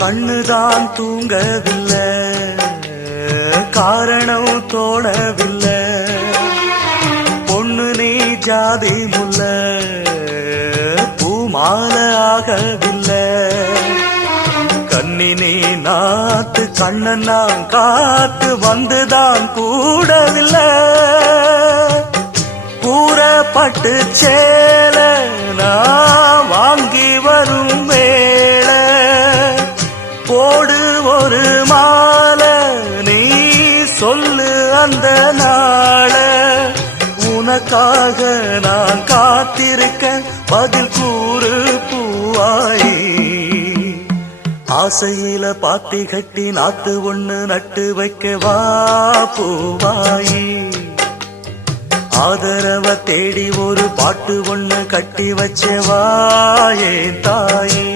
கண்ணுதான் தூங்கவில்லை, காரணம் தோணவில்லை. பொண்ணு நீ ஜாதி முல்ல, பூமால ஆகவில்லை. கண்ணி நீ நாத்து, கண்ணன் நான் காத்து வந்துதான் கூடவில்லை. கூறப்பட்டு சேல நான் வாங்கி வரும் வேள, போடு ஒரு மாலை நீ சொல்லு அந்த நாள. உனக்காக நான் காத்திருக்க பதில் கூறு பூவாயி. ஆசையில பாத்தி கட்டி நாத்து ஒண்ணு நட்டு வைக்க வா பூவாயி. ஆதரவ தேடி ஒரு பாட்டு ஒண்ணு கட்டி வச்ச வா என் தாயே.